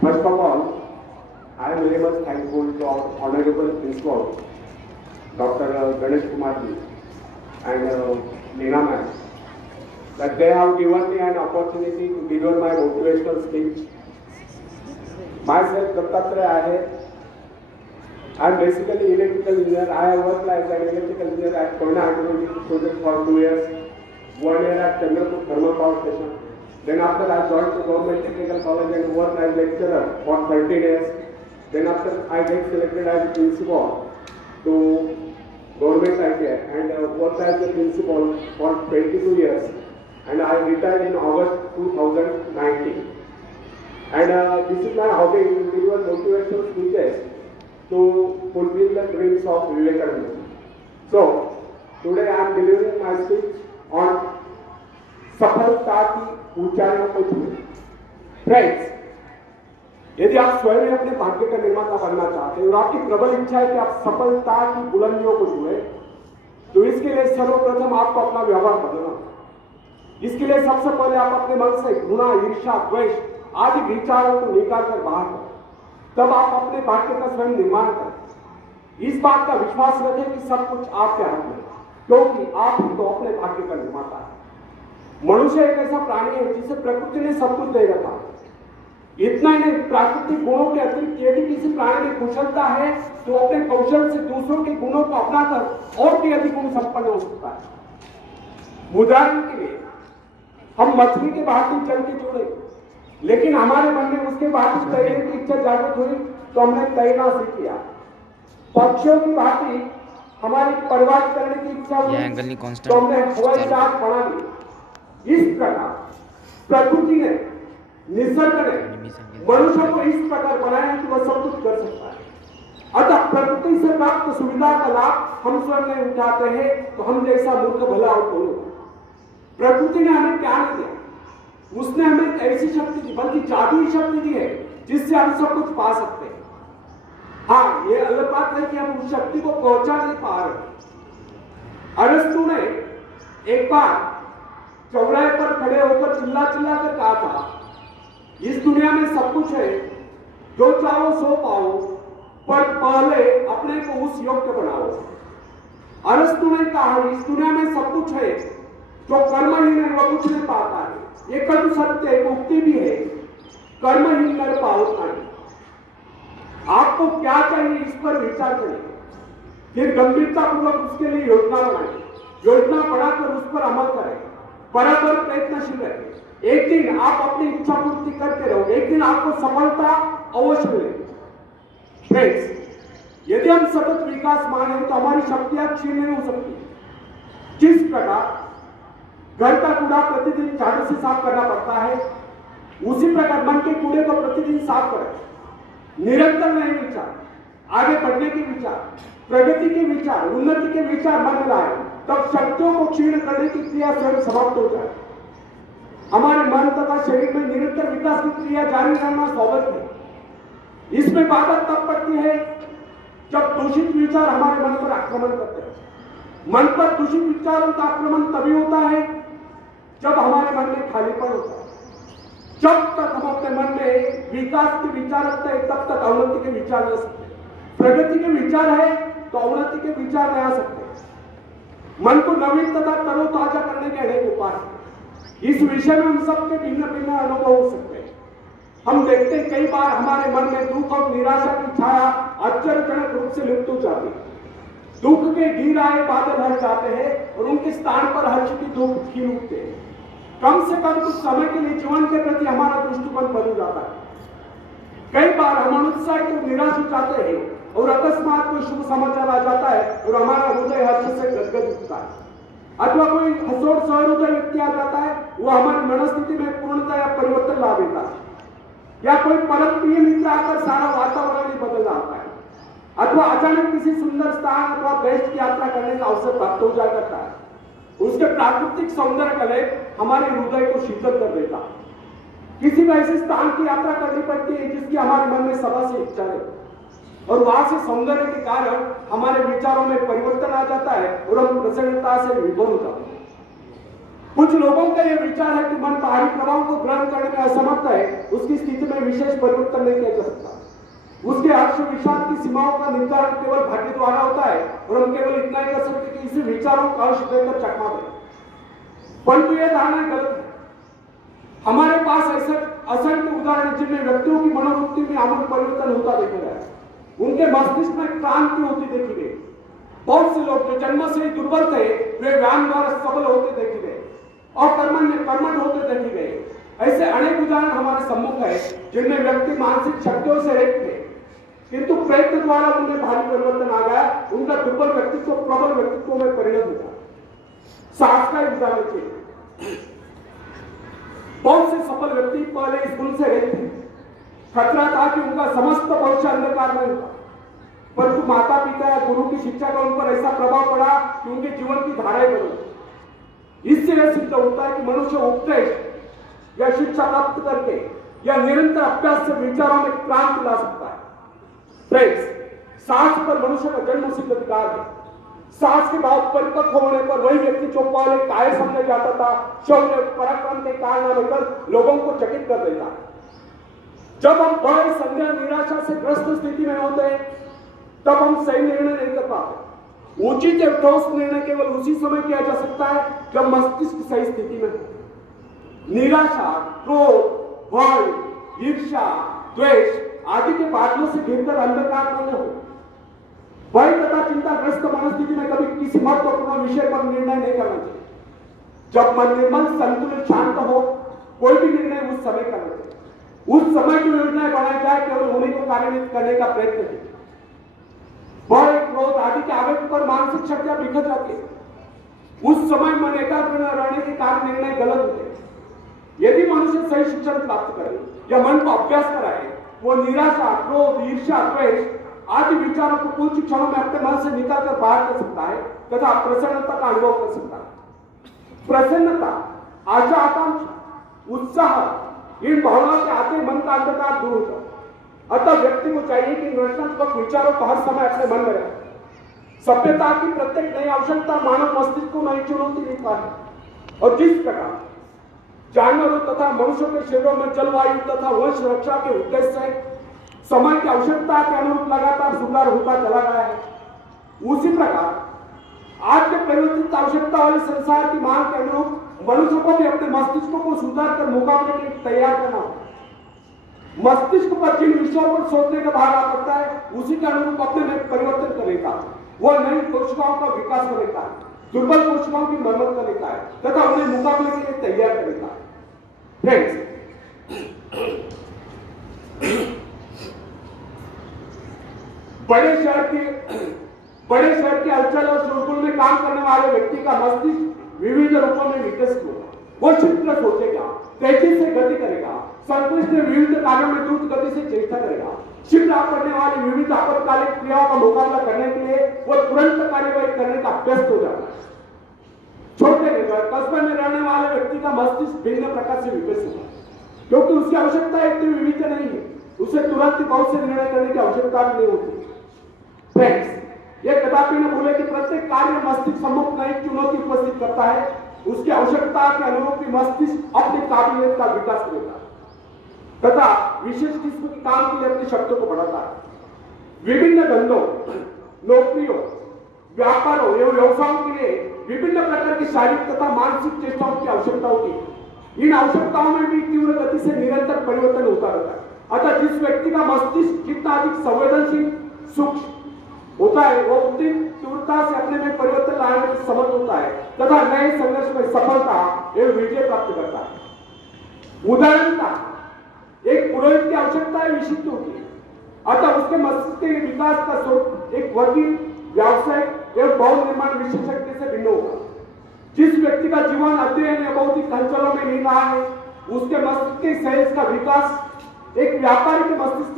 First of all, I am very much thankful to our Honorable Principal, Dr. Ganesh Kumarji and Neena ma'am, that they have given me an opportunity to deliver my motivational speech. Myself, Dattatreya Ahir. I am basically electrical engineer. I have worked as an electrical engineer at Koyna Hydroelectric project for 2 years, 1 year at Chandrapur Thermal Power Station. Then after I joined the Government Technical College and worked as lecturer for 30 days. Then after I get selected as principal to Government ITI and worked as a principal for 22 years. And I retired in August 2019. And this is my hobby, to deliver motivational speeches to fulfill the dreams of Vivekananda. So, today I am delivering my speech on सफलता की ऊंचाइयों को छूए। Friends, यदि आप स्वयं अपने भाग्य का निर्माता बनना चाहते हैं और आपकी प्रबल इच्छा है कि आप सफलता की बुलंदियों को छुए, तो इसके लिए सर्वप्रथम आपको अपना व्यवहार बदलना है। इसके लिए सबसे पहले आप अपने मन से घृणा, ईर्ष्या, द्वेष आदि विचारों को निकालकर बाहर करें। तब आप अपने भाग्य का स्वयं निर्माण करें। इस बात का विश्वास रखें कि सब कुछ आपके हाथ में, क्योंकि आप ही तो अपने भाग्य का निर्माता है। मनुष्य एक ऐसा प्राणी है जिसे प्रकृति ने सब कुछ दे रखा। इतना ही नहीं, प्राकृतिक गुणों के अतिरिक्त यदि किसी प्राणी में कुशलता है तो अपने कौशल से दूसरों के गुणों को अपनाकर और भी अधिक गुण संपन्न हो सकता है। उदाहरण के लिए, हम मछली के भांति चल के जुड़े, लेकिन हमारे मन में उसके भांति तैरने की इच्छा जागृत हुई तो हमने तैरना सीख लिया। पक्षियों की भांति हमारी परवाह करने की इच्छा हुई तो हमने हवाई जहाज बना ली। इस प्रकार प्रकृति ने, निसर्ग ने मनुष्य को इस प्रकार बनाया कि वह सब कुछ कर सकता है। अतः प्रकृति से प्राप्त सुविधा का लाभ हम स्वयं नहीं उठाते हैं तो हम जैसा मूर्ख भला और कौन होगा। प्रकृति ने हमें क्या नहीं दिया, उसने हमें ऐसी शक्ति दी, बल्कि जादुई शक्ति दी है जिससे हम सब कुछ पा सकते हैं। हाँ, ये अलग बात है कि हम उस शक्ति को पहुंचा नहीं पा रहे। अरस्तु ने एक बार चौराहे पर खड़े होकर चिल्ला चिल्ला कर कहा था, इस दुनिया में सब कुछ है, जो चाहो सो पाओ, पर पहले अपने को उस योग्य बनाओ। अरस्तु ने कहा, इस दुनिया में सब कुछ है, जो कर्महीन है वह कुछ नहीं पाता है। ये कटु सत्य एक उक्ति भी है, कर्महीन कर पाओ नहीं। आपको क्या चाहिए इस पर विचार करें, फिर गंभीरतापूर्वक उसके लिए योजना बनाएं, योजना बनाकर उस पर अमल करें, बराबर प्रयत्नशील रहे। एक दिन आप अपनी इच्छा पूर्ति करते रहोगे, एक दिन आपको सफलता अवश्य मिलेगी। फ्रेंड्स, यदि हम सतत विकास माने तो हमारी शक्तियां क्षीण नहीं हो सकती। जिस प्रकार घर का कूड़ा प्रतिदिन झाड़ू से साफ करना पड़ता है, उसी प्रकार मन के कूड़े को प्रतिदिन साफ करें। निरंतर नए विचार, आगे बढ़ने के विचार, प्रगति के विचार, उन्नति के विचार मन में लाए, तब शक्तियों को क्षीण करने की क्रिया स्वयं समाप्त हो जाए। हमारे मन तथा शरीर में निरंतर विकास की क्रिया जारी रहना स्वाभाविक है। इसमें बाधा तब पड़ती है जब दूषित विचार हमारे मन पर आक्रमण करते हैं। मन पर दूषित विचारों का आक्रमण तभी होता है जब हमारे मन में खालीपन होता है। जब तक हम अपने मन में विकास के विचार रखते हैं तब तक अवनति के विचार ले सकते हैं। प्रगति के विचार है तो अवनति के विचार ले आ सकते हैं। मन को नवीन तथा तरोताजा करने के अनेक उपाय हैं। इस विषय में हम सबके भिन्न भिन्न अनुभव हो सकते हैं। हम देखते हैं कई बार हमारे मन में दुख और निराशा की छाया आश्चर्यजनक रूप से लुप्त हो जाती है। दुख के घिर आए बादल हट जाते हैं और उनके स्थान पर हर्ष की दुख खिल उठते हैं। कम से कम कुछ समय के लिए जीवन के प्रति हमारा दृष्टिकोण बदल जाता है। कई बार हम अनुत्साहित और निराश हो जाते हैं और अकस्मात कोई शुभ समाचार आ जाता है और हमारा हृदय हर्ष से गदगद उठता है। अथवा कोई हसोड़ सहृदय व्यक्ति आ जाता है, वो हमारी मनस्थिति में पूर्णतया परिवर्तन ला देता है। या कोई परम प्रिय मित्र आकर सारा वातावरण ही बदल जाता है। अथवा अचानक किसी सुंदर स्थान अथवा देश की यात्रा करने का अवसर प्राप्त हो जाया करता है। उसके प्राकृतिक सौंदर्य का लेप हमारे हृदय को शीतल कर देता है। किसी भी ऐसे स्थान की यात्रा करनी पड़ती है जिसकी हमारे मन में सदा से इच्छा है और वहां से सौंदर्य के कारण हमारे विचारों में परिवर्तन आ जाता है और हम प्रसन्नता से विभोर हो जाते हैं। कुछ लोगों का यह विचार है कि मन बाहरी प्रभाव को ग्रहण करने में असमर्थ है, उसकी स्थिति में विशेष परिवर्तन नहीं किया जा सकता। उसके हर्ष विषाद की सीमाओं का निर्धारण केवल भाग्य द्वारा होता है और हम केवल इतना ही कर सकते कि इसी विचारों का हर्ष देकर चकमा दें। परंतु यह धारणा गलत है। हमारे पास ऐसे असंख्य उदाहरण जिनमें व्यक्तियों की मनोवृत्ति में आमूल परिवर्तन होता देखा गया, उनके मस्तिष्क में क्रांति होती देखी गई। बहुत से लोग जो जन्म से ही दुर्बल थे वे व्यायाम द्वारा सबल होते देखे गए और कर्मठ होते देखे गए। ऐसे अनेक उदाहरण हमारे सम्मुख है जिनमें व्यक्ति मानसिक शक्तियों से रहित थे, किंतु प्रयत्न द्वारा उनमें भारी परिवर्तन आ गया। उनका दुर्बल व्यक्तित्व प्रबल व्यक्तित्व में परिणत हुआ। साहस का उदाहरण चाहिए। बहुत से सफल व्यक्ति पहले इस गुण से रहित थे। खतरा था कि उनका समस्त भविष्य अंधकार में होगा, परंतु माता पिता या गुरु की शिक्षा का उन पर ऐसा प्रभाव पड़ा कि उनके जीवन की धाराएं बदली। इससे यह सिद्ध होता है कि मनुष्य उपदेश या शिक्षा प्राप्त करके या निरंतर अभ्यास से विचारों में क्रांति ला सकता है। फ्रेंड्स, साहस पर मनुष्य का जन्म सिद्ध अधिकार है। साहस के भाव परिपक्व होने पर वही व्यक्ति जो पहले काय समझा जाता था, शौर्य पराक्रम के कारनामे कर लोगों को चकित कर देता है। जब हम बड़े संदेह निराशा से ग्रस्त स्थिति में होते हैं तब हम सही निर्णय नहीं कर पाते। उचित या ठोस निर्णय केवल उसी समय किया जा सकता है जब मस्तिष्क सही स्थिति में हो। निराशा, क्रोध, भय, ईर्ष्या, द्वेष आदि के बादलों से घिरकर अंधकार में हो। भय तथा चिंताग्रस्त मनस्थिति में कभी किसी महत्वपूर्ण विषय पर निर्णय नहीं करना चाहिए। जब मन निर्मल, संतुलित, शांत हो, कोई भी निर्णय उस समय करना चाहिए। उस समय जो योजना बनाई जाए केवल उन्हीं को कार्यान्वित करने का प्रयत्न कीजिए। भय, क्रोध आदि के आवेग पर मानसिक शक्तियां बिखर जाती है। उस समय मन एकाग्र न रहने के कारण निर्णय गलत होते हैं। यदि मनुष्य सही शिक्षण प्राप्त करे या मन को अभ्यास कराए, वो निराशा, क्रोध, ईर्ष्या, द्वेष आदि विचारों को कुछ क्षणों में अपने मन से निकालकर बाहर कर सकता है तथा प्रसन्नता का अनुभव कर सकता है। प्रसन्नता, आशा, आकांक्षा, उत्साह इन भावनाओं के आते मन का अंधकार दूर होता है। अतः व्यक्ति को चाहिए कि रचनात्मक विचारों को हर समय अपने मन में रखे। सभ्यता की प्रत्येक नई आवश्यकता मानव मस्तिष्क को नई चुनौती देता है और जिस प्रकार जानवरों तथा मनुष्यों के शरीरों में जलवायु तथा वंश रक्षा के उद्देश्य से समय की आवश्यकता के अनुरूप लगातार सुधार होता चला गया है, उसी प्रकार आज के परिवर्तित आवश्यकता वाले संसार की मांग के अनुरूप मनुष्य को भी अपने मस्तिष्क को सुधार कर मुकाबले के लिए तैयार करना होगा। मस्तिष्क पर जिन विषयों पर सोचने का भार आ सकता है उसी के अनुरूप अपने में परिवर्तन करेगा। वह नई कोशिकाओं का विकास करेगा, दुर्बल कोशिकाओं की मरम्मत करेगा है तथा उन्हें मुकाबले के लिए तैयार करेगा। फ्रेंड्स, बड़े शहर के हलचल और शोरगुल में काम करने वाले व्यक्ति का मस्तिष्क विविध रूपों में विकसित होगा। वो शीघ्र सोचेगा, तेजी से गति करेगा, संक्लिष्ट विविध कार्यों में द्रुत गति से चेष्टा करेगा। शीघ्र पड़ने वाली विविध आपातकालिक क्रियाओं का मुकाबला करने के लिए वो तुरंत कार्यवाही करने का अभ्यस्त हो जाता है। छोटे कस्बे में रहने वाले व्यक्ति का मस्तिष्क भिन्न प्रकार से विकसित होगा, क्योंकि उसकी आवश्यकता इतनी विविध नहीं है। उसे तुरंत बहुत से निर्णय करने की आवश्यकता भी नहीं होती। फ्रेंड्स, यह कदापि न भूले कि प्रत्येक कार्य मस्तिष्क सम्मुख नई चुनौती उपस्थित करता है। उसकी आवश्यकता के अनुरूप ही मस्तिष्क अपनी काबिलियत का विकास करेगा तथा विशेष किस्म के काम के लिए अपनी शक्तियों को बढ़ाता है। विभिन्न धंधों, नौकरियों, व्यापारों एवं व्यवसायों के लिए विभिन्न प्रकार की शारीरिक तथा मानसिक चेष्टाओं की आवश्यकता होती है। इन आवश्यकताओं में भी तीव्र गति से निरंतर परिवर्तन होता रहता है। अतः जिस व्यक्ति का मस्तिष्क जितना अधिक संवेदनशील, सूक्ष्म होता है, वो उतनी तीव्रता से अपने में परिवर्तन लाने में समर्थ होता है तथा नए संघर्ष में सफलता एवं विजय प्राप्त करता है। उदाहरणतः एक पुरोहित की आवश्यकताएं विशिष्ट होती है, अतः उसके मस्तिष्क के विकास का स्रोत एक वकील, व्यावसायिक एवं भवन निर्माण विशेषज्ञ से भिन्न होगा। जिस व्यक्ति का जीवन अध्ययन या भौतिक हलचलों में नहीं रहा है, उसके मस्तिष्क के सहज का विकास एक व्यापारी के मस्तिष्क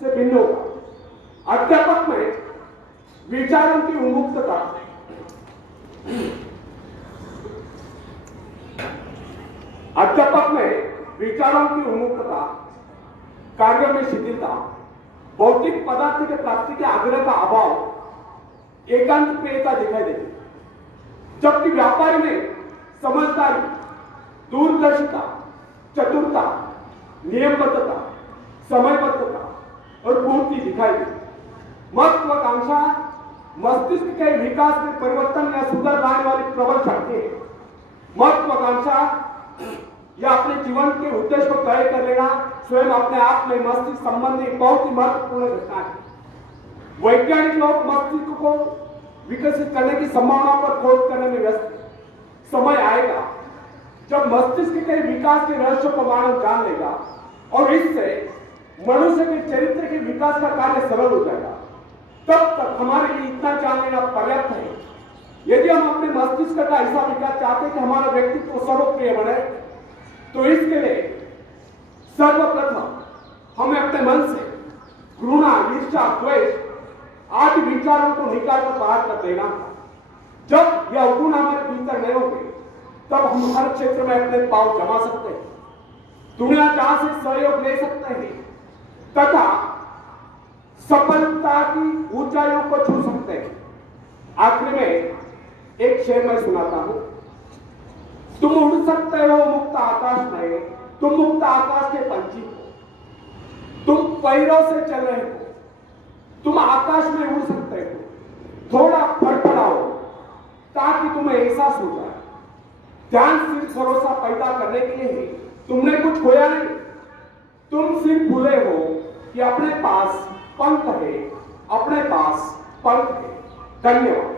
से भिन्न होगा। अध्यापक में विचारों की उन्मुक्तता, कार्यों में शिथिलता, भौतिक पदार्थ के प्राप्ति के आग्रह का अभाव, एकांत प्रियता दिखाई देती। जबकि व्यापार में समझदारी, दूरदर्शिता, चतुरता, नियमबद्धता, समयबद्धता और पूर्ति दिखाई दी। महत्वाकांक्षा मस्तिष्क के विकास में परिवर्तन या सुधार लाने वाली प्रबल शक्ति है। महत्वाकांक्षा या अपने जीवन के उद्देश्य को तय कर लेना स्वयं अपने आप में मस्तिष्क संबंधी बहुत ही महत्वपूर्ण घटना है। वैज्ञानिक लोग मस्तिष्क को विकसित करने की संभावना पर खोज करने में व्यस्त हैं। समय आएगा जब मस्तिष्क के विकास के रहस्य को मानव जान लेगा और इससे मनुष्य के चरित्र के विकास का कार्य सरल हो जाएगा। तब तक हमारे लिए इतना जान लेना पर्याप्त है। यदि हम अपने मस्तिष्क का ऐसा विकास चाहते हैं कि हमारा व्यक्तित्व सर्वप्रिय बने, तो इसके लिए सर्वप्रथम हमें अपने मन से घृणा, ईर्ष्या, द्वेष आदि विचारों को निकालकर बाहर कर देना। जब यह गुण हमारे भीतर नहीं होंगे तब हम हर क्षेत्र में अपने पांव जमा सकते हैं, दुनिया जहां से सहयोग ले सकते हैं तथा सफलता की ऊंचाइयों को छू सकते हैं। आखिर में एक शेर मैं सुनाता हूं। तुम उड़ सकते हो मुक्त आकाश में, तुम मुक्त आकाश के पंछी हो। तुम पैरों से चल रहे हो, तुम आकाश में उड़ सकते हो। थोड़ा फड़फड़ाओ ताकि तुम्हें एहसास हो जाए। ध्यान सिर्फ भरोसा पैदा करने के लिए है, तुमने कुछ खोया नहीं। तुम सिर्फ भूले हो कि अपने पास पंख है, अपने पास पंख है। धन्यवाद।